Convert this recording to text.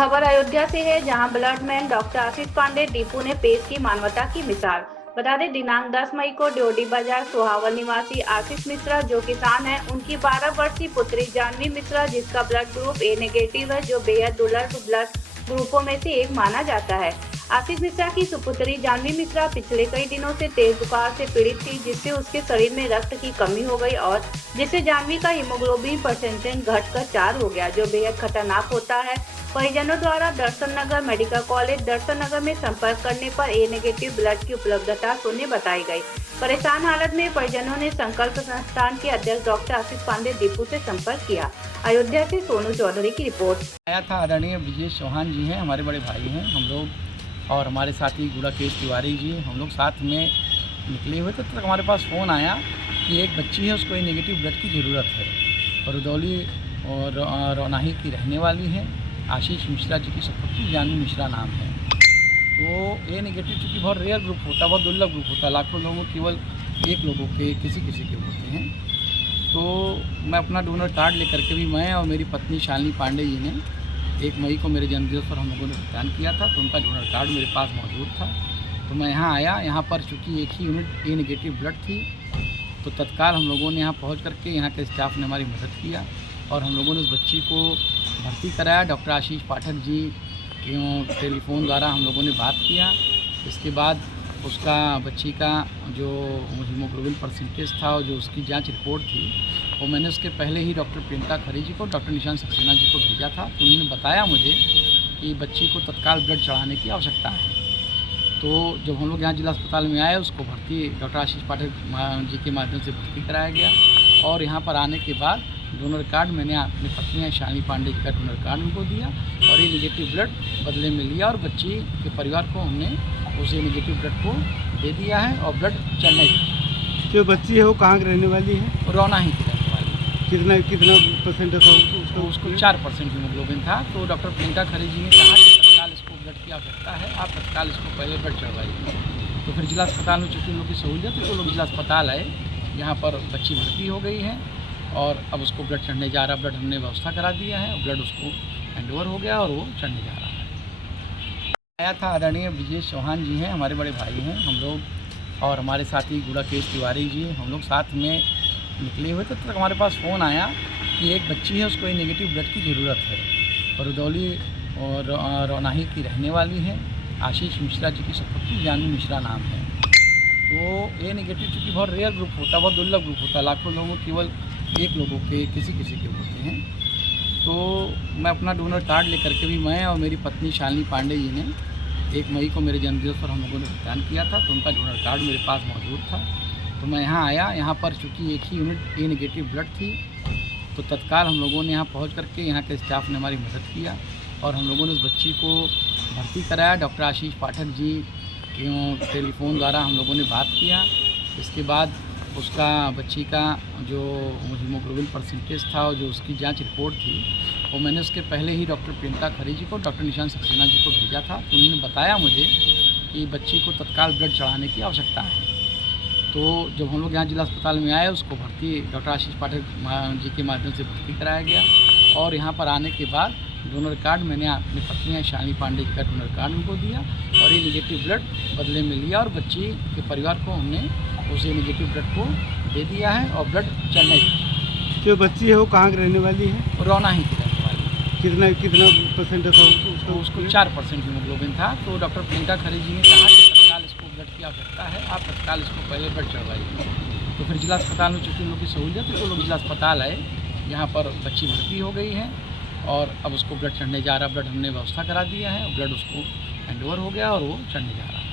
खबर अयोध्या से है, जहां ब्लड मैन डॉक्टर आशीष पांडे दीपू ने पेश की मानवता की मिसाल। बता दें, दिनांक 10 मई को ड्योढ़ी बाजार सोहावल निवासी आशीष मिश्रा, जो किसान हैं, उनकी 12 वर्षीय पुत्री जानवी मिश्रा, जिसका ब्लड ग्रुप ए नेगेटिव है, जो बेहद दुर्लभ ब्लड ग्रुपों में से एक माना जाता है। आशीष मिश्रा की सुपुत्री जानवी मिश्रा पिछले कई दिनों से तेज बुखार से पीड़ित थी, जिससे उसके शरीर में रक्त की कमी हो गई और जिससे जानवी का हीमोग्लोबिन परसेंटेज घटकर 4 हो गया, जो बेहद खतरनाक होता है। परिजनों द्वारा दर्शन नगर मेडिकल कॉलेज दर्शन नगर में संपर्क करने पर ए नेगेटिव ब्लड की उपलब्धता शून्य बताई गई। परेशान हालत में परिजनों ने संकल्प संस्थान के अध्यक्ष डॉक्टर आशीष पांडे दीपू से संपर्क किया। अयोध्या से सोनू चौधरी की रिपोर्ट। आया था आदरणीय विजय चौहान जी हैं, हमारे बड़े भाई हैं हम लोग, और हमारे साथी गुड़ाकेश तिवारी जी, हम लोग साथ में निकले हुए थे। तक हमारे पास फ़ोन आया कि एक बच्ची है, उसको ए नेगेटिव ब्लड की ज़रूरत है। रुदौली और रौनाही की रहने वाली है। आशीष मिश्रा जी की सुपुत्री जानवी मिश्रा नाम है। तो ए नेगेटिव चूँकि बहुत रेयर ग्रुप होता है, बहुत दुर्लभ ग्रुप होता है, लाखों लोगों केवल एक लोगों के किसी के होते हैं। तो मैं अपना डोनर कार्ड लेकर के भी, मैं और मेरी पत्नी शालिनी पांडे जी ने 1 मई को मेरे जन्मदिवस पर हम लोगों ने भुगतान किया था, तो उनका डोनर कार्ड मेरे पास मौजूद था। तो मैं यहाँ आया, यहाँ पर चूँकि एक ही यूनिट ए नेगेटिव ब्लड थी, तो तत्काल हम लोगों ने यहाँ पहुँच करके यहाँ के स्टाफ ने हमारी मदद किया और हम लोगों ने उस बच्ची को भर्ती कराया। डॉक्टर आशीष पाठक जी के टेलीफोन द्वारा हम लोगों ने बात किया। इसके बाद उसका बच्ची का जो हीमोग्लोबिन परसेंटेज था और जो उसकी जांच रिपोर्ट थी, वो मैंने उसके पहले ही डॉक्टर प्रियंका खरी जी को, डॉक्टर निशांत सक्सेना जी को भेजा था। तो उन्होंने बताया मुझे कि बच्ची को तत्काल ब्लड चढ़ाने की आवश्यकता है। तो जब हम लोग यहाँ जिला अस्पताल में आए, उसको भर्ती डॉक्टर आशीष पाठक जी के माध्यम से भर्ती कराया गया और यहाँ पर आने के बाद डोनर कार्ड मैंने अपनी पत्नी शालिनी पांडे जी का डोनर कार्ड उनको दिया और ये नेगेटिव ब्लड बदले में लिया और बच्ची के परिवार को हमने उस नेगेटिव ब्लड को दे दिया है और ब्लड चढ़ने का। जो बच्ची है वो कहाँ की रहने वाली है? रौनाही की रहने वाली। कितना परसेंट था उसको 4% हीमोग्लोबिन था। तो डॉक्टर प्रियंका खरी जी ने कहा कि तत्काल इसको ब्लड की आवश्यकता है, आप तत्काल इसको पहले ब्लड चढ़वाइए। तो फिर जिला अस्पताल में चूँकि लोग की सहूलियत है, तो लोग जिला अस्पताल आए, यहाँ पर बच्ची भर्ती हो गई है और अब उसको ब्लड चढ़ने जा रहा है। ब्लड हमने व्यवस्था करा दिया है और ब्लड उसको हैंडओवर हो गया और वो चढ़ने जा रहा है। आया था आदरणीय विजय चौहान जी हैं, हमारे बड़े भाई हैं हम लोग, और हमारे साथी गुड़ाकेश तिवारी जी, हम लोग साथ में निकले हुए थे। तक हमारे पास फ़ोन आया कि एक बच्ची है, उसको ए नेगेटिव ब्लड की ज़रूरत है। रुदौली और रौनाही की रहने वाली है। आशीष मिश्रा जी की सुपुत्री जानवी मिश्रा नाम है। तो ए नेगेटिव चूँकि बहुत रेयर ग्रुप होता है, बहुत दुर्लभ ग्रुप होता है, लाखों लोगों केवल एक लोगों के किसी के होते हैं। तो मैं अपना डोनर कार्ड लेकर के भी, मैं और मेरी पत्नी शालिनी पांडे जी ने 1 मई को मेरे जन्मदिवस पर हम लोगों ने भुगतान किया था, तो उनका डोनर कार्ड मेरे पास मौजूद था। तो मैं यहाँ आया, यहाँ पर चूँकि एक ही यूनिट ए नेगेटिव ब्लड थी, तो तत्काल हम लोगों ने यहाँ पहुँच करके यहाँ के स्टाफ ने हमारी मदद किया और हम लोगों ने उस बच्ची को भर्ती कराया। डॉक्टर आशीष पाठक जी के टेलीफोन द्वारा हम लोगों ने बात किया। इसके बाद उसका बच्ची का जो हीमोग्लोबिन परसेंटेज था और जो उसकी जांच रिपोर्ट थी, वो मैंने उसके पहले ही डॉक्टर प्रियंका खरी जी को, डॉक्टर निशांत सक्सेना जी को भेजा था। तो उन्होंने बताया मुझे कि बच्ची को तत्काल ब्लड चढ़ाने की आवश्यकता है। तो जब हम लोग यहाँ जिला अस्पताल में आए, उसको भर्ती डॉक्टर आशीष पाठक जी के माध्यम से भर्ती कराया गया और यहाँ पर आने के बाद डोनर कार्ड मैंने अपनी पत्नी शालिनी पांडे जी का डोनर कार्ड उनको दिया और ये नेगेटिव ब्लड बदले में लिया और बच्ची के परिवार को हमने उस नेगेटिव ब्लड को दे दिया है और ब्लड चढ़ने का। जो बच्ची है वो कहाँ की रहने वाली है? रौनाही की रहने वाली। कितना परसेंट था उसको 4% हीमोग्लोबिन था। तो डॉक्टर प्रियंका खरी जी ने कहा कि तत्काल इसको ब्लड की आवश्यकता है, आप तत्काल इसको पहले ब्लड चढ़वाइए। तो फिर जिला अस्पताल में चूँकि लोग की सहूलियत है, तो लोग जिला अस्पताल आए, यहाँ पर बच्ची भर्ती हो गई है और अब उसको ब्लड चढ़ने जा रहा है। ब्लड हमने व्यवस्था करा दिया है और ब्लड उसको हैंडओवर हो गया और वो चढ़ने जा रहा है।